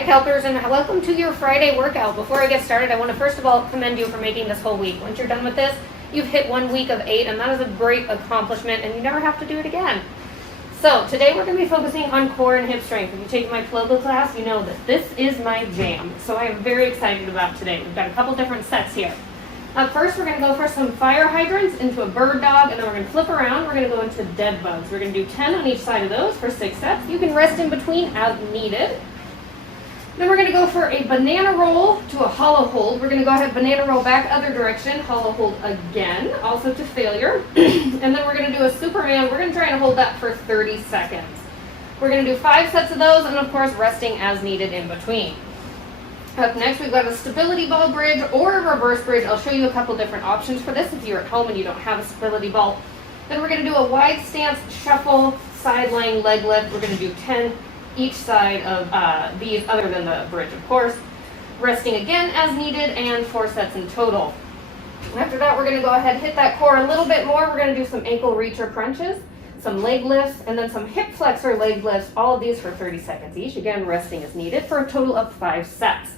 Hi CalPers, and welcome to your Friday workout. Before I get started, I want to first of all commend you for making this whole week. Once you're done with this, you've hit 1 week of 8, and that is a great accomplishment, and you never have to do it again. So today we're going to be focusing on core and hip strength. If you take my Plogo class, you know that this is my jam. So I am very excited about today. We've got a couple different sets here. First, we're going to go for some fire hydrants into a bird dog, and then we're going to flip around. We're going to go into dead bugs. We're going to do 10 on each side of those for 6 sets. You can rest in between as needed. Then we're going to go for a banana roll to a hollow hold. We're going to go ahead, banana roll back other direction, hollow hold again, also to failure. And then we're going to do a Superman. We're going to try and hold that for 30 seconds. We're going to do 5 sets of those, and of course resting as needed in between. Up next, we've got a stability ball bridge or a reverse bridge. I'll show you a couple different options for this if you're at home and you don't have a stability ball. Then we're going to do a wide stance shuffle sideline leg lift. We're going to do 10 each side of these, other than the bridge, of course. Resting again as needed, and 4 sets in total. After that, we're going to go ahead, hit that core a little bit more. We're going to do some ankle reacher crunches, some leg lifts, and then some hip flexor leg lifts. All of these for 30 seconds each. Again, resting as needed for a total of 5 sets.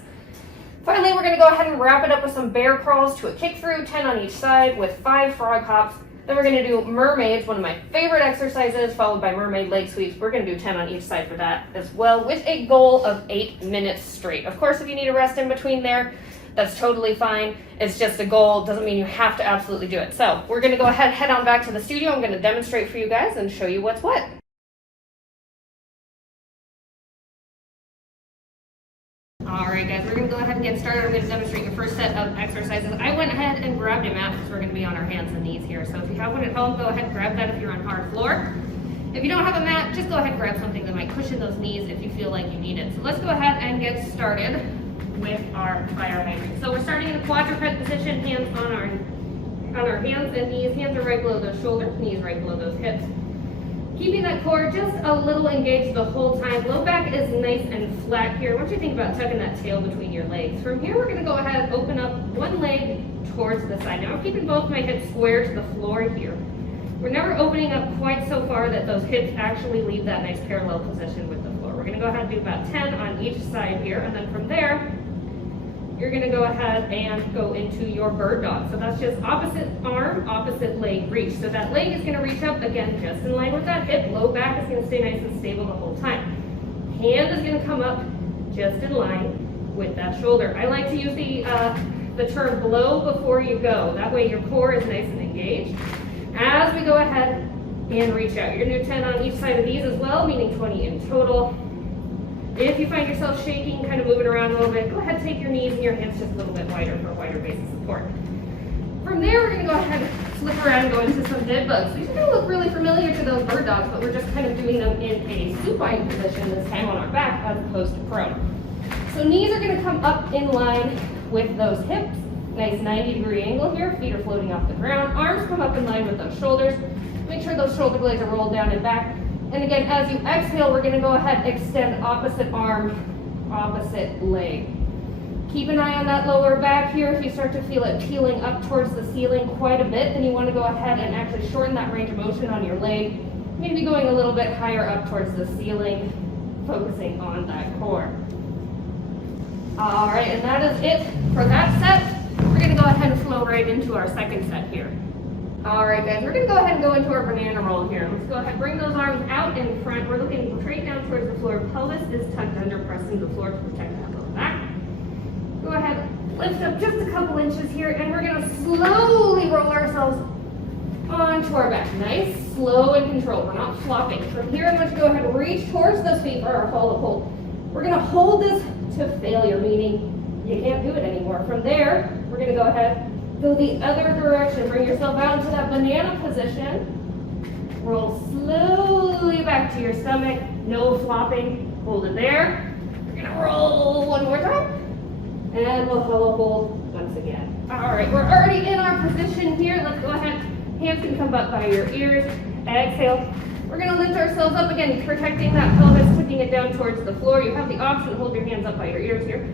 Finally, we're going to go ahead and wrap it up with some bear crawls to a kick through, 10 on each side with 5 frog hops. Then we're going to do mermaids, one of my favorite exercises, followed by mermaid leg sweeps. We're going to do 10 on each side for that as well, with a goal of 8 minutes straight. Of course, if you need a rest in between there, that's totally fine. It's just a goal. Doesn't mean you have to absolutely do it. So we're going to go ahead, head on back to the studio. I'm going to demonstrate for you guys and show you what's what. Alright guys, we're going to go ahead and get started. I'm going to demonstrate your first set of exercises. I went ahead and grabbed a mat because we're going to be on our hands and knees here. So if you have one at home, go ahead and grab that if you're on hard floor. If you don't have a mat, just go ahead and grab something that might cushion those knees if you feel like you need it. So let's go ahead and get started with our fire hydrant. So we're starting in a quadruped position, hands on our hands and knees. Hands are right below those shoulders, knees right below those hips. Keeping that core just a little engaged the whole time. Low back is nice and flat here. What do you think about tucking that tail between your legs? From here, we're going to go ahead and open up one leg towards the side. Now I'm keeping both my hips square to the floor here. We're never opening up quite so far that those hips actually leave that nice parallel position with the floor. We're going to go ahead and do about 10 on each side here, and then from there, you're going to go ahead and go into your bird dog. So that's just opposite arm, opposite leg reach. So that leg is going to reach up, again, just in line with that hip. Low back is going to stay nice and stable the whole time. Hand is going to come up just in line with that shoulder. I like to use the term blow before you go. That way your core is nice and engaged. As we go ahead and reach out, you're going to do 10 on each side of these as well, meaning 20 in total. If you find yourself shaking, kind of moving around a little bit, go ahead and take your knees and your hips just a little bit wider for a wider base of support. From there, we're going to go ahead and flip around and go into some dead bugs. These are going to look really familiar to those bird dogs, but we're just kind of doing them in a supine position this time on our back as opposed to prone. So knees are going to come up in line with those hips. Nice 90-degree angle here. Feet are floating off the ground. Arms come up in line with those shoulders. Make sure those shoulder blades are rolled down and back. And again, as you exhale, we're going to go ahead and extend opposite arm, opposite leg. Keep an eye on that lower back here. If you start to feel it peeling up towards the ceiling quite a bit, then you want to go ahead and actually shorten that range of motion on your leg. Maybe going a little bit higher up towards the ceiling, focusing on that core. All right, and that is it for that set. We're going to go ahead and flow right into our second set here. All right, guys, we're going to go ahead and go into our banana roll here. Let's go ahead and bring those arms out in front. We're looking straight down towards the floor. Pelvis is tucked under, pressing the floor to protect that lower back. Go ahead, lift up just a couple inches here, and we're going to slowly roll ourselves onto our back. Nice, slow, and controlled. We're not flopping. From here, I'm going to go ahead and reach towards those feet for our hollow hold. We're going to hold this to failure, meaning you can't do it anymore. From there, we're going to go ahead, go the other direction. Bring yourself out into that banana position. Roll slowly back to your stomach. No flopping. Hold it there. We're going to roll one more time. And we'll hollow hold once again. All right, we're already in our position here. Let's go ahead. Hands can come up by your ears. Exhale. We're going to lift ourselves up again, protecting that pelvis, pushing it down towards the floor. You have the option to hold your hands up by your ears here,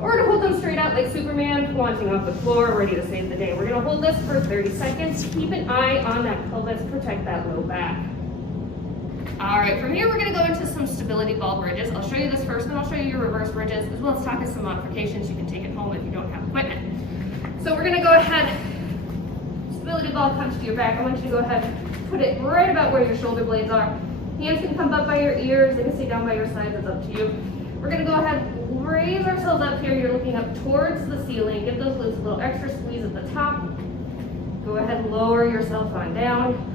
or to hold them straight out like Superman, launching off the floor, ready to save the day. We're going to hold this for 30 seconds. Keep an eye on that pelvis, protect that low back. All right, from here we're gonna go into some stability ball bridges. I'll show you this first, then I'll show you your reverse bridges, as well as talk about some modifications you can take at home if you don't have equipment. So we're gonna go ahead, stability ball comes to your back. I want you to go ahead and put it right about where your shoulder blades are. Hands can come up by your ears, they can stay down by your sides, it's up to you. We're gonna go ahead, raise ourselves up here. You're looking up towards the ceiling. Give those glutes a little extra squeeze at the top. Go ahead and lower yourself on down.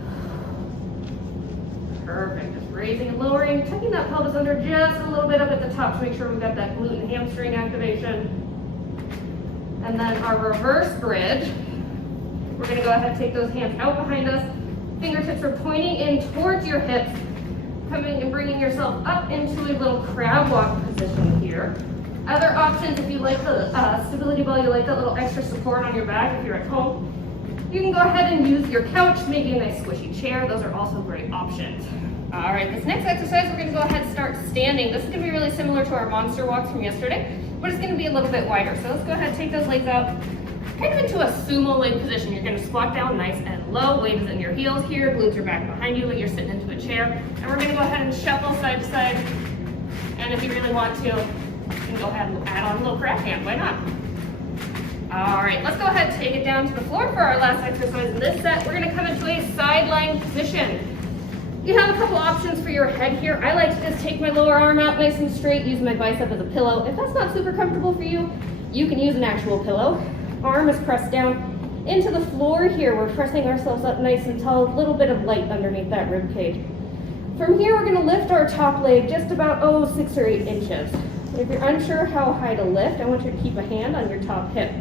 Perfect, just raising and lowering, tucking that pelvis under just a little bit up at the top to make sure we've got that glute and hamstring activation. And then our reverse bridge, we're gonna go ahead and take those hands out behind us. Fingertips are pointing in towards your hips, coming and bringing yourself up into a little crab walk position here. Other options, if you like the stability ball, you like that little extra support on your back if you're at home, you can go ahead and use your couch, maybe a nice squishy chair. Those are also great options. All right, this next exercise, we're gonna go ahead and start standing. This is gonna be really similar to our monster walks from yesterday, but it's gonna be a little bit wider. So let's go ahead and take those legs out, kind of into a sumo leg position. You're gonna squat down nice and low, weight is in your heels here, glutes are back behind you, but you're sitting into a chair. And we're gonna go ahead and shuffle side to side. And if you really want to, you can go ahead and add on a little crab hand, why not? All right, let's go ahead and take it down to the floor for our last exercise in this set. We're gonna come into a sideline position. You have a couple options for your head here. I like to just take my lower arm out nice and straight, use my bicep as a pillow. If that's not super comfortable for you, you can use an actual pillow. Arm is pressed down into the floor here. We're pressing ourselves up nice and tall, a little bit of light underneath that rib cage. From here, we're gonna lift our top leg just about, 6 or 8 inches. If you're unsure how high to lift, I want you to keep a hand on your top hip.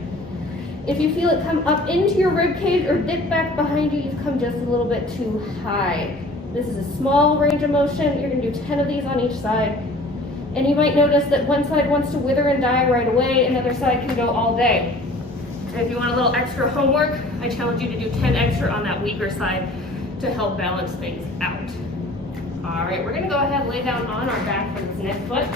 If you feel it come up into your rib cage or dip back behind you, you've come just a little bit too high. This is a small range of motion. You're gonna do 10 of these on each side. And you might notice that one side wants to wither and die right away, another side can go all day. If you want a little extra homework, I challenge you to do 10 extra on that weaker side to help balance things out. All right, we're gonna go ahead and lay down on our back for this next foot.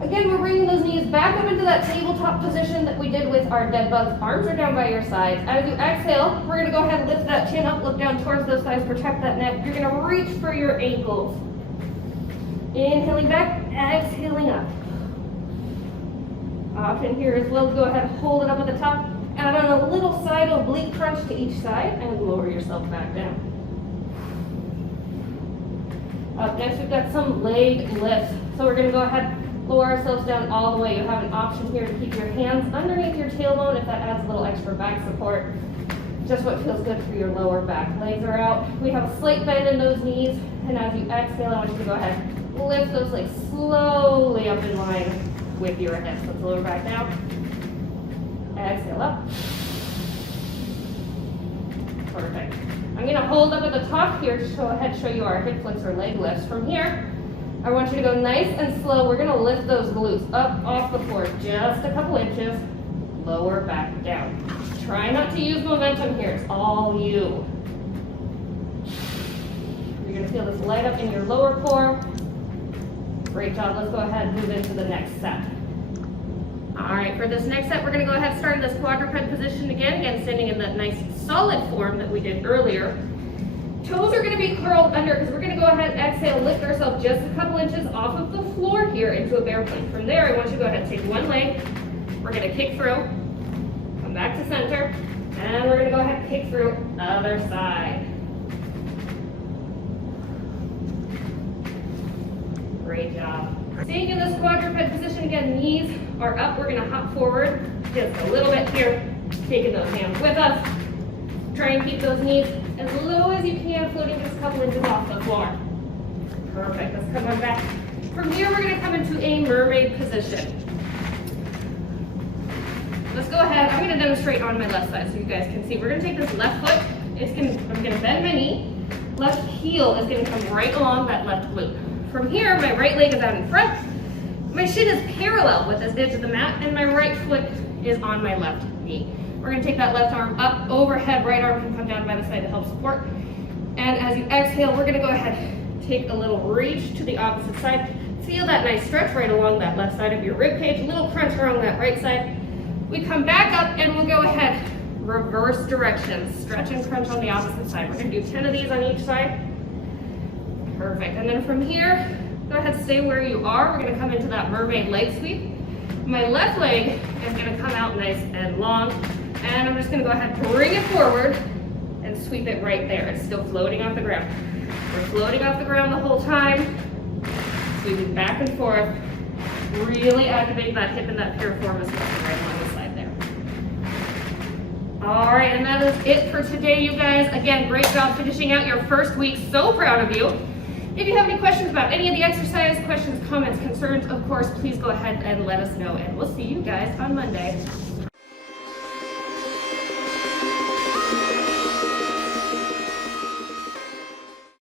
Again, we're bringing those knees back up into that tabletop position that we did with our dead bugs. Arms are down by your sides. As you exhale, we're gonna go ahead and lift that chin up, look down towards those thighs, protect that neck. You're gonna reach for your ankles. Inhaling back, exhaling up. Option here as well to go ahead and hold it up at the top. Add on a little side oblique crunch to each side and lower yourself back down. Up next, we've got some leg lifts. So we're gonna go ahead, lower ourselves down all the way. You have an option here to keep your hands underneath your tailbone if that adds a little extra back support. Just what feels good for your lower back. Legs are out. We have a slight bend in those knees. And as you exhale, I want you to go ahead, lift those legs slowly up in line with your hips. Let's lower back down. Exhale up. Perfect. I'm gonna hold up at the top here to show you our hip flexor leg lifts. From here, I want you to go nice and slow. We're gonna lift those glutes up off the floor just a couple inches, lower back down. Try not to use momentum here, it's all you. You're gonna feel this light up in your lower core. Great job, let's go ahead and move into the next set. All right, for this next set, we're gonna go ahead and start in this quadruped position again, standing in that nice solid form that we did earlier. Toes are gonna be curled under because we're gonna go ahead and exhale, lift ourselves just a couple inches off of the floor here into a bear plank. From there, I want you to go ahead and take one leg. We're gonna kick through, come back to center, and we're gonna go ahead and kick through other side. Great job. Staying in this quadruped position again, knees are up. We're gonna hop forward just a little bit here, taking those hands with us. Try and keep those knees as low as you can, floating just a couple inches off the floor. Perfect, let's come on back. From here, we're gonna come into a mermaid position. Let's go ahead, I'm gonna demonstrate on my left side so you guys can see. We're gonna take this left foot, I'm gonna bend my knee. Left heel is gonna come right along that left glute. From here, my right leg is out in front. My shin is parallel with this edge of the mat, and my right foot is on my left knee. We're gonna take that left arm up overhead, right arm can come down by the side to help support. And as you exhale, we're gonna go ahead, take a little reach to the opposite side. Feel that nice stretch right along that left side of your rib cage, a little crunch along that right side. We come back up and we'll go ahead, reverse direction, stretch and crunch on the opposite side. We're gonna do 10 of these on each side. Perfect. And then from here, go ahead, stay where you are. We're gonna come into that mermaid leg sweep. My left leg is gonna come out nice and long, and I'm just gonna go ahead, bring it forward, and sweep it right there. It's still floating off the ground. We're floating off the ground the whole time, sweeping back and forth, really activating that hip and that piriformis muscle right along the side there. All right, and that is it for today, you guys. Again, great job finishing out your first week. So proud of you. If you have any questions about any of the exercise, questions, comments, concerns, of course, please go ahead and let us know, and we'll see you guys on Monday.